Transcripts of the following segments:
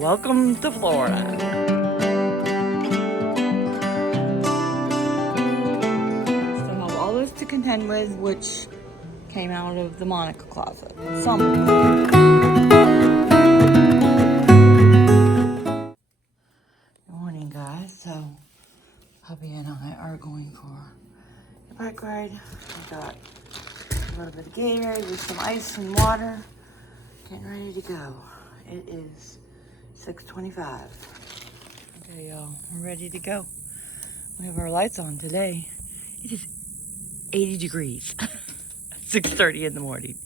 Welcome to Florida. Still have all this to contend with, which came out of the Monica closet. Some. Good morning, guys. So, hubby and I are going for a bike ride. We got a little bit of Gatorade with some ice and water. Getting ready to go. It is 6:25. Okay, y'all, we're ready to go. We have our lights on today. It is 80 degrees. 6:30 in the morning.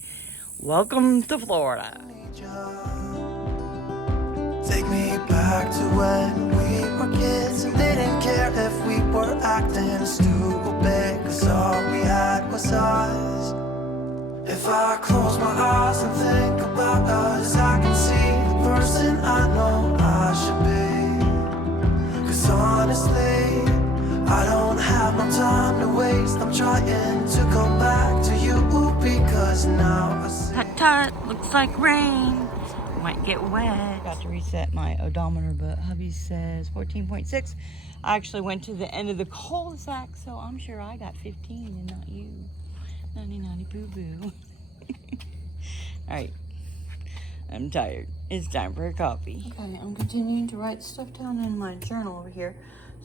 Welcome to Florida. Take me back to when we were kids and didn't care if we were acting stupid, 'cause all we had was us. If I close my eyes and think about us, I can see the person I know I should be. 'Cause honestly, I don't have no time to waste. I'm trying to come back to you, because now I see. Tut tut, looks like rain. Might get wet. Got to reset my odometer, but hubby says 14.6. I actually went to the end of the cul-de-sac, so I'm sure I got 15 and not you. Naughty, naughty, boo-boo. All right, I'm tired. It's time for a coffee. Okay, I'm continuing to write stuff down in my journal over here.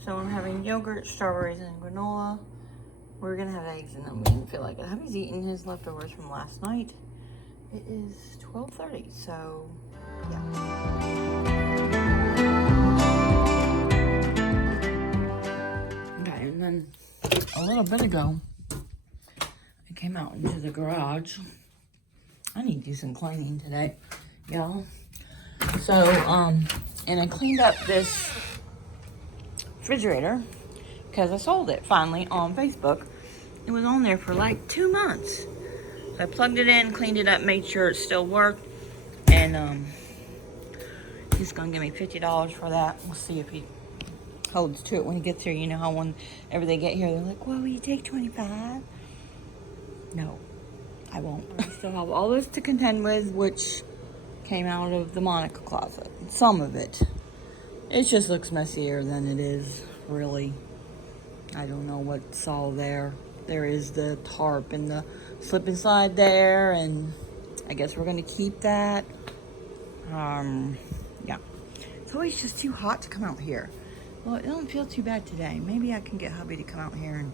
So I'm having yogurt, strawberries, and granola. We're gonna have eggs, and then we didn't feel like it. Hubby's eating his leftovers from last night. It is 12:30, so yeah. Okay, and then a little bit ago, I came out into the garage. I need to do some cleaning today, y'all. So, and I cleaned up this refrigerator because I sold it finally on Facebook. It was on there for like 2 months. So I plugged it in, cleaned it up, made sure it still worked, and he's gonna give me $50 for that. We'll see if he holds to it when he gets here. You know how whenever they get here, they're like, well, will you take 25? No, I won't. I still have all this to contend with, which came out of the Monica closet. Some of it. It just looks messier than it is, really. I don't know what's all there. There is the tarp and the slip and slide there, and I guess we're gonna keep that. Yeah. It's always just too hot to come out here. Well, it don't feel too bad today. Maybe I can get hubby to come out here and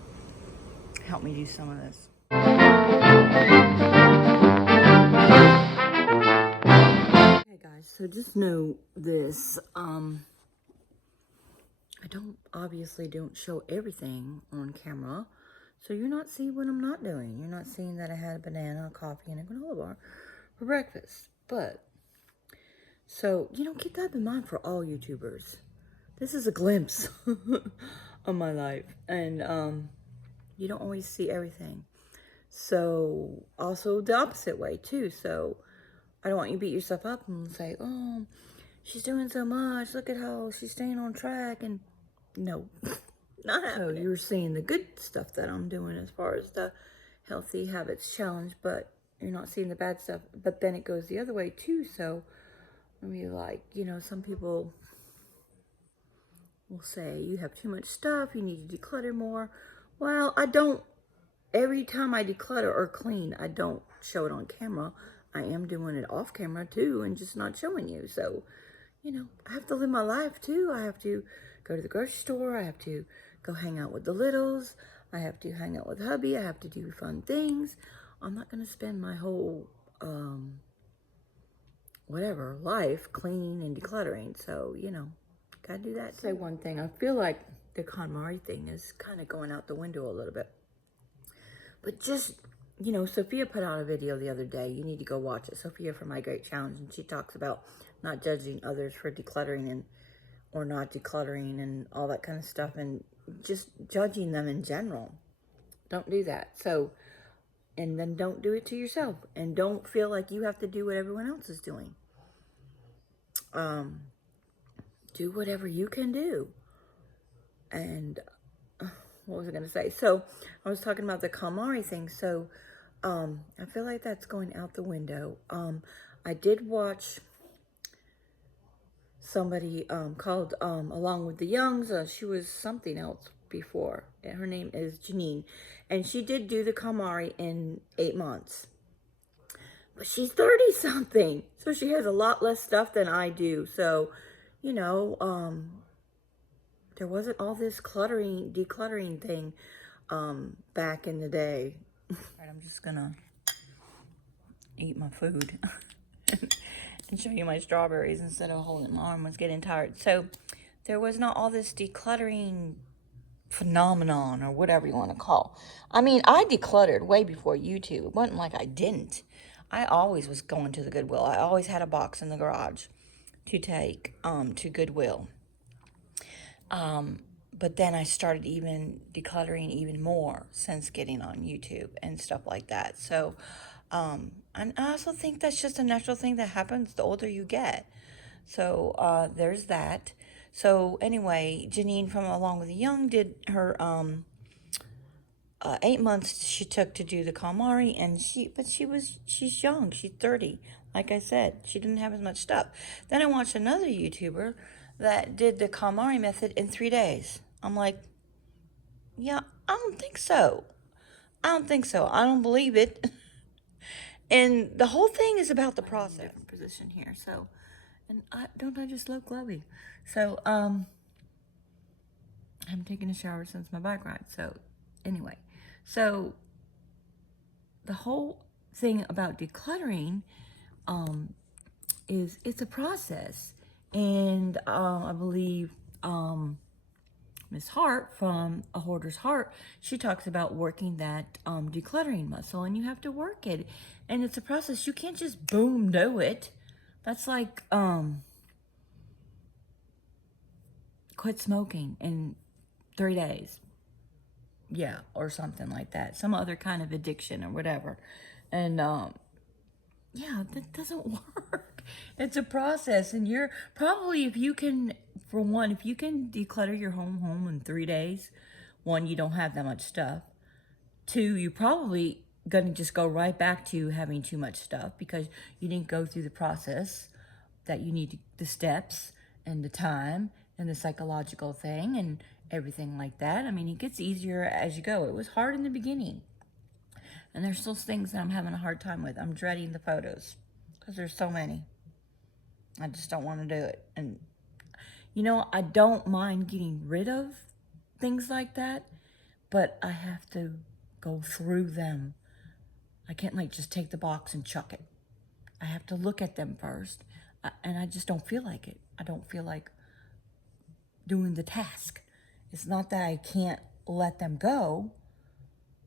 help me do some of this. Okay, guys, so just know this. I obviously don't show everything on camera. So you're not seeing what I'm not doing. You're not seeing that I had a banana, a coffee, and a granola bar for breakfast. But, so, keep that in mind for all YouTubers. This is a glimpse of my life. And you don't always see everything. So, also the opposite way, too. So, I don't want you to beat yourself up and say, oh, she's doing so much. Look at how she's staying on track. And no. Not happening. So you're seeing the good stuff that I'm doing as far as the healthy habits challenge, but you're not seeing the bad stuff. But then it goes the other way too. So I mean, like, some people will say you have too much stuff, you need to declutter more. Well, I don't. Every time I declutter or clean, I don't show it on camera. I am doing it off camera too, and just not showing you. So, I have to live my life too. I have to go to the grocery store. I have to go hang out with the littles. I have to hang out with hubby. I have to do fun things. I'm not going to spend my whole, life cleaning and decluttering. So, got to do that. Say one thing. I feel like the KonMari thing is kind of going out the window a little bit. But just, Sophia put out a video the other day. You need to go watch it. Sophia from My Great Challenge. And she talks about not judging others for decluttering or not decluttering and all that kind of stuff, and just judging them in general. Don't do that. So, and then don't do it to yourself, and don't feel like you have to do what everyone else is doing. Do whatever you can do. And what was I going to say? So I was talking about the KonMari thing. So I feel like that's going out the window. I did watch somebody called Along with the Youngs. She was something else before. Her name is Janine. And she did do the KonMari in 8 months. But she's 30 something. So she has a lot less stuff than I do. So, you know, there wasn't all this decluttering thing back in the day. All right, I'm just gonna eat my food and show you my strawberries instead of holding my arm. Was getting tired. So there was not all this decluttering phenomenon or whatever you want to call. I mean, I decluttered way before YouTube. It wasn't like I didn't. I always was going to the Goodwill. I always had a box in the garage to take to Goodwill. But then I started even decluttering even more since getting on YouTube and stuff like that. So, and I also think that's just a natural thing that happens the older you get. So, there's that. So, anyway, Janine from Along with the Young did her 8 months she took to do the KonMari, and she's young. She's 30. Like I said, she didn't have as much stuff. Then I watched another YouTuber that did the KonMari method in 3 days. I'm like, yeah, I don't think so. I don't think so. I don't believe it. And the whole thing is about the process. Different position here. So, and I just love Chloe. So, I haven't taken a shower since my bike ride. So, anyway, so the whole thing about decluttering is it's a process. And I believe Miss Hart from A Hoarder's Heart, she talks about working that decluttering muscle, and you have to work it. And it's a process. You can't just boom do it. That's like quit smoking in 3 days. Yeah, or something like that. Some other kind of addiction or whatever. And yeah, that doesn't work. It's a process, and you're probably, if you can, for one, if you can declutter your home in 3 days, one, you don't have that much stuff. Two, you're probably gonna just go right back to having too much stuff because you didn't go through the process that you need, the steps and the time and the psychological thing and everything like that. I mean, it gets easier as you go. It was hard in the beginning. And there's still things that I'm having a hard time with. I'm dreading the photos because there's so many. I just don't want to do it. And, you know, I don't mind getting rid of things like that, but I have to go through them. I can't, like, just take the box and chuck it. I have to look at them first. And I just don't feel like it. I don't feel like doing the task. It's not that I can't let them go.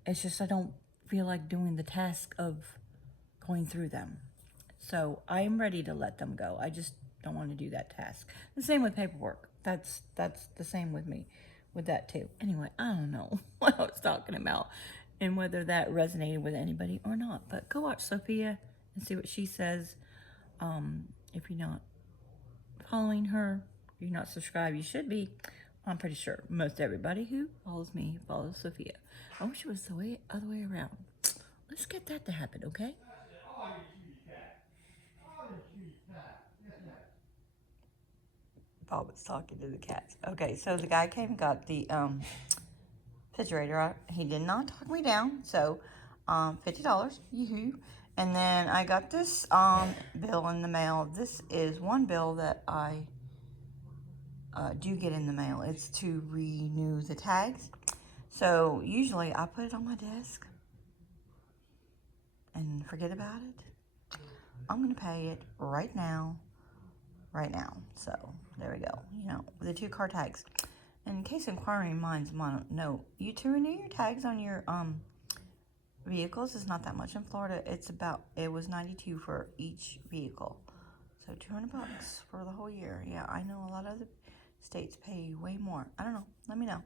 It's just I don't feel like doing the task of going through them. So I am ready to let them go. I just don't want to do that task. The same with paperwork. That's the same with me with that too. Anyway, I don't know what I was talking about and whether that resonated with anybody or not. But go watch Sophia and see what she says. If you're not following her, if you're not subscribed, you should be. I'm pretty sure most everybody who follows me follows Sophia. I wish it was the other way around. Let's get that to happen, okay? Bob was talking to the cats. Okay, so the guy came and got the refrigerator. He did not talk me down, so $50, yoo-hoo. And then I got this bill in the mail. This is one bill that I do get in the mail. It's to renew the tags. So usually I put it on my desk and forget about it. I'm going to pay it right now. So there we go. You know, the 2 car tags. And in case inquiring minds want to know, to renew your tags on your vehicles is not that much in Florida. It was $92 for each vehicle. So $200 for the whole year. Yeah, I know a lot of other states pay way more. I don't know. Let me know.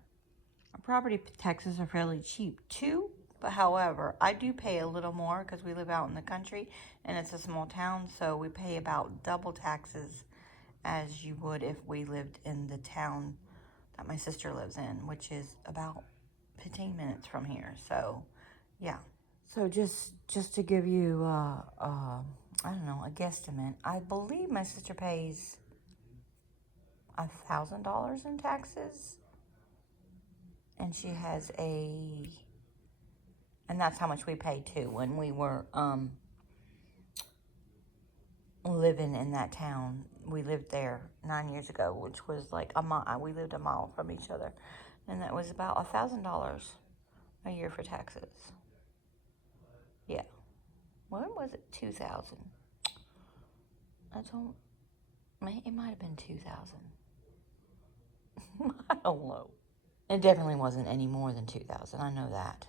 Our property taxes are fairly cheap too. But however, I do pay a little more because we live out in the country and it's a small town. So we pay about double taxes as you would if we lived in the town that my sister lives in, which is about 15 minutes from here. So, yeah. So just to give you, I don't know, a guesstimate, I believe my sister pays $1,000 in taxes. And she has and that's how much we paid too when we were living in that town. We lived there 9 years ago, which was like a mile. We lived a mile from each other, and that was about $1,000 a year for taxes. Yeah, when was it? 2000. It might have been 2000. I don't know. It definitely wasn't any more than 2000. I know that.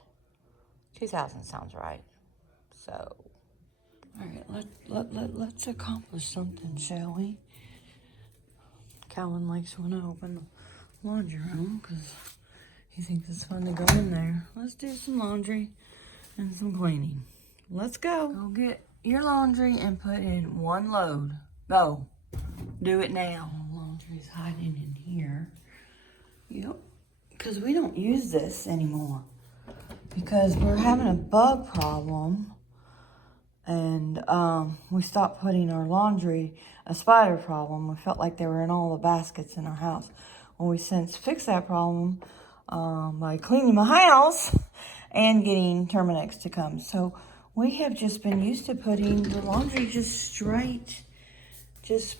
2000 sounds right. So, all right, let's accomplish something, shall we? Calvin likes when I open the laundry room because he thinks it's fun to go in there. Let's do some laundry and some cleaning. Let's go. Go get your laundry and put in one load. Go. Do it now. Laundry's hiding in here. Yep. Because we don't use this anymore. Because we're having a bug problem. And we stopped putting our laundry, a spider problem. We felt like they were in all the baskets in our house. Well, we since fixed that problem by cleaning my house and getting Terminex to come. So we have just been used to putting the laundry just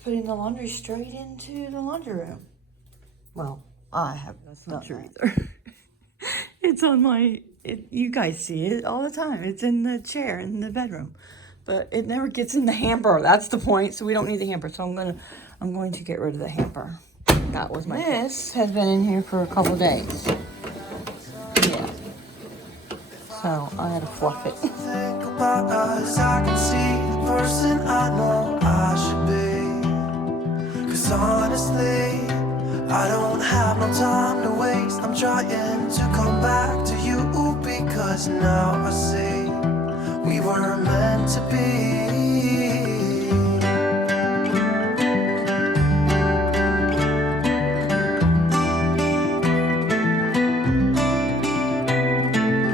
putting the laundry straight into the laundry room. Well, I have. That's not true either. It's on you guys see it all the time. It's in the chair in the bedroom, but it never gets in the hamper. That's the point. So we don't need the hamper. So I'm going to get rid of the hamper. That was my. This has been in here for a couple days. Yeah. So I had to fluff it. Think about us, I can see the person I know I should be. 'Cause honestly, I don't have no time to waste. I'm trying to come back to you because now I see we were meant to be.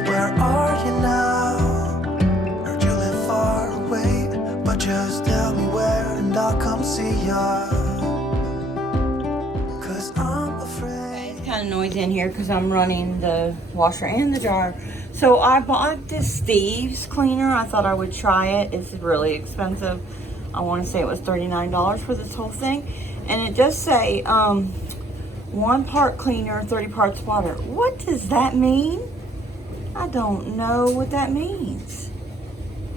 Where are you now? Heard you live far away, but just tell me where and I'll come see ya. Kind of noisy in here because I'm running the washer and the dryer. So I bought this Steve's cleaner. I thought I would try it. It's really expensive. I want to say it was $39 for this whole thing, and it does say 1 part cleaner, 30 parts water. What does that mean? I don't know what that means.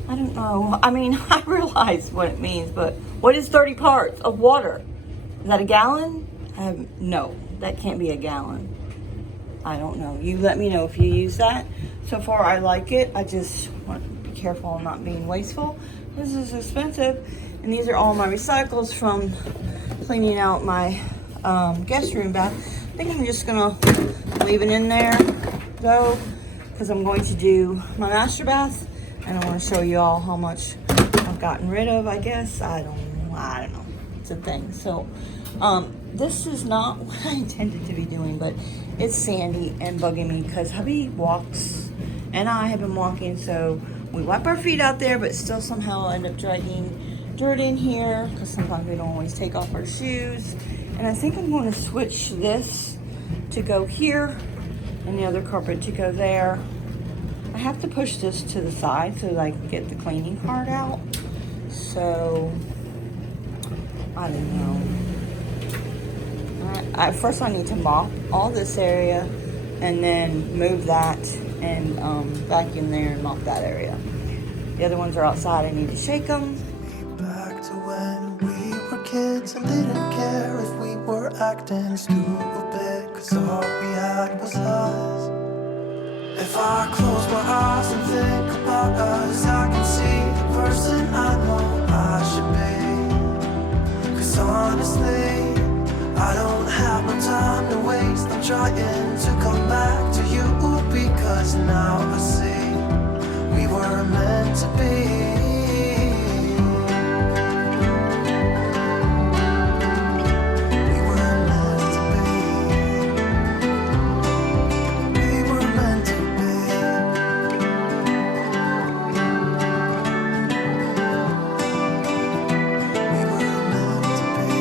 I don't know. I mean, I realize what it means, but what is 30 parts of water? Is that a gallon? No. That can't be a gallon. I don't know. You let me know if you use that. So far, I like it. I just want to be careful of not being wasteful. This is expensive. And these are all my recycles from cleaning out my guest room bath. I think I'm just going to leave it in there, though, because I'm going to do my master bath. And I want to show you all how much I've gotten rid of, I guess. I don't know. It's a thing. So, this is not what I intended to be doing, but it's sandy and bugging me because hubby walks and I have been walking, so we wipe our feet out there, but still somehow end up dragging dirt in here because sometimes we don't always take off our shoes. And I think I'm going to switch this to go here and the other carpet to go there. I have to push this to the side so that I can get the cleaning card out. So, I don't know. First I need to mop all this area and then move that and vacuum there and mop that area. The other ones are outside. I need to shake them. Back to when we were kids and didn't care if we were acting stupid, 'cause all we had was us. If I close my eyes and think about us, I can see the person I know I should be. 'Cause honestly, I don't have no time to waste. I'm trying to come back to you because now I see we were meant to be. We were meant to be. We were meant to be. We were meant to be.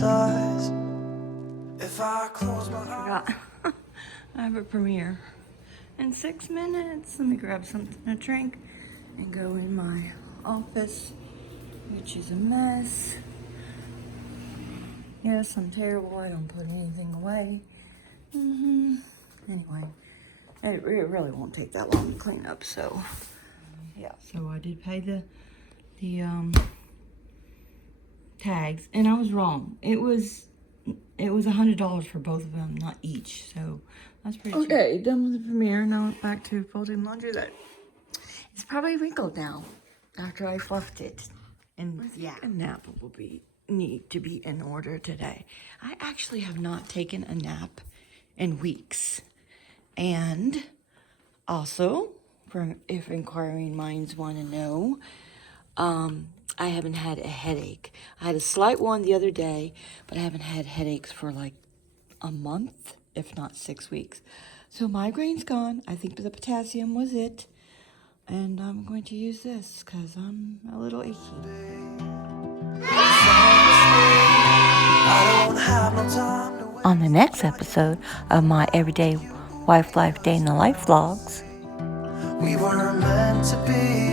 size. If I close my eyes. Forgot. I have a premiere in 6 minutes. Let me grab something to drink and go in my office, which is a mess. Yes, I'm terrible. I don't put anything away. Anyway, it really won't take that long to clean up. So, yeah. So I did pay the tags, and I was wrong. It was $100 for both of them, not each. So that's pretty cheap. Okay, done with the premiere. Now back to folding laundry that it's probably wrinkled now after I fluffed it. And yeah, a nap will need to be in order today. I actually have not taken a nap in weeks. And also, if inquiring minds want to know, I haven't had a headache. I had a slight one the other day, but I haven't had headaches for like a month, if not 6 weeks. So migraine's gone. I think the potassium was it. And I'm going to use this because I'm a little achy. On the next episode of my Everyday Wife Life Day in the Life vlogs, We were meant to be.